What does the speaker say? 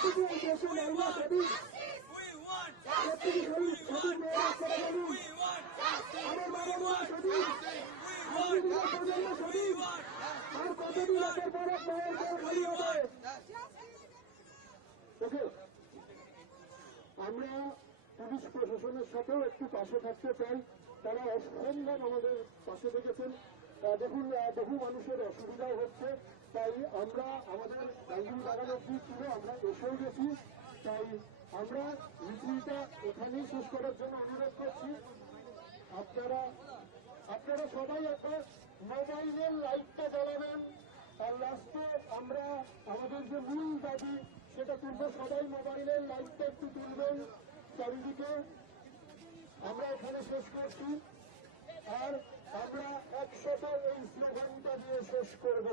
সত্যি এই দেশে নারীরা স্বাধীন, সত্যি শরীর স্বাধীন, মেয়েরা স্বাধীন, আমার মা বোনেরা স্বাধীন, আগামী প্রজন্ম স্বাধীন। আর কতদিন একের পর এক মায়ের জল খালি হবে? ওকে, আমরা পুলিশ প্রশাসনের সাথেও একটু পাশে থাকতে চাই। তারা অসম্ভব আমাদের পাশে থেকেছেন। দেখুন, বহু মানুষের অসুবিধাও হচ্ছে, তাই আমরা আমাদের আইন লাগানোর দিক ছিল, আমরা এসেও গেছি। তাই আমরা মিছিলটা এখানেই শেষ করার জন্য অনুরোধ করছি। আপনারা সবাই একবার মোবাইলের লাইটটা জ্বালাবেন। আর লাস্টে আমরা আমাদের যে মূল দাবি সেটা তুলব। সবাই মোবাইলের লাইটটা একটু তুলবেন চারিদিকে। আমরা এখানে শেষ করছি, আর আমরা একসাথে এই স্লোগানটা দিয়ে শেষ করব।